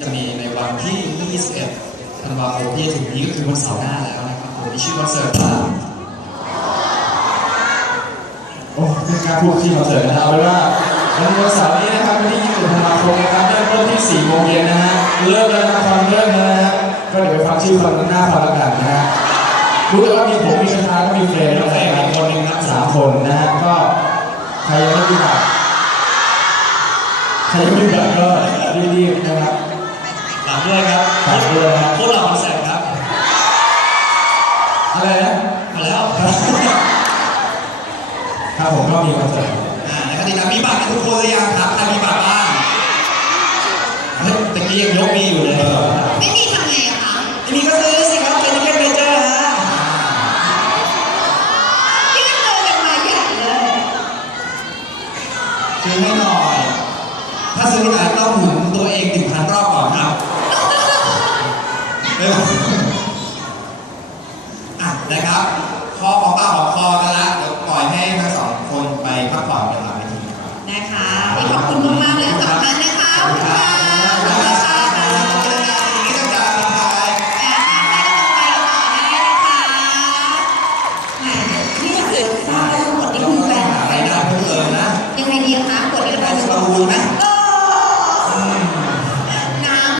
จะมีในวันที่ 21 ธันวาคมที่จะถึงนี้ก็คือวันเสาร์หน้าแล้วนะครับผมที่ชื่อคอนเสิร์ตว่าโอ้เป็นการพูดที่คอนเสิร์ตนะครับเอาเป็นว่าวันวันเสาร์นี้นะครับวันที่20ธันวาคมนะครับเริ่มต้นที่4โมงเย็นนะฮะเริ่มแล้วนะครับเริ่มแล้วนะฮะก็เดี๋ยวไปฟังชื่อฟังหน้าฟังแล้วกันนะฮะรู้แต่ว่ามีผมมีชาก็มีเฟรน้องเฟรมอีกคนหนึ่งครับสามคนนะฮะก็ใครยังไม่มีบัตรใครยังไม่มีบัตรก็รีบๆนะครับ ฝากด้วยครับฝากด้วยนะครับพวกเราคอนเสิร์ตครับอะไรนะมาแล้วครับผมก็มีคอนเสิร์ตอ่านะครับติดตามมีบัตรกันทุกคนหรือยังครับใครมีบัตรบ้างเฮ้ยตะกี้ยังยกมีอยู่เลยไม่มีทำไงอะคะทีนี้ก็ซื้อสิครับเป็นทิเก็ตเมเจอร์ฮะที่นั่นเดินกันมาใหญ่เลยซื้อให้หน่อย ถ้าซื้ออาจจะต้องหมุนตัวเองถึงพัน เร็วอะนะครับคอของปากของคอกันละเดี๋ยวปล่อยให้ทั้งสองคนไปพักผ่อนกันหลังเวทีครับ นะคะขอบคุณมากๆ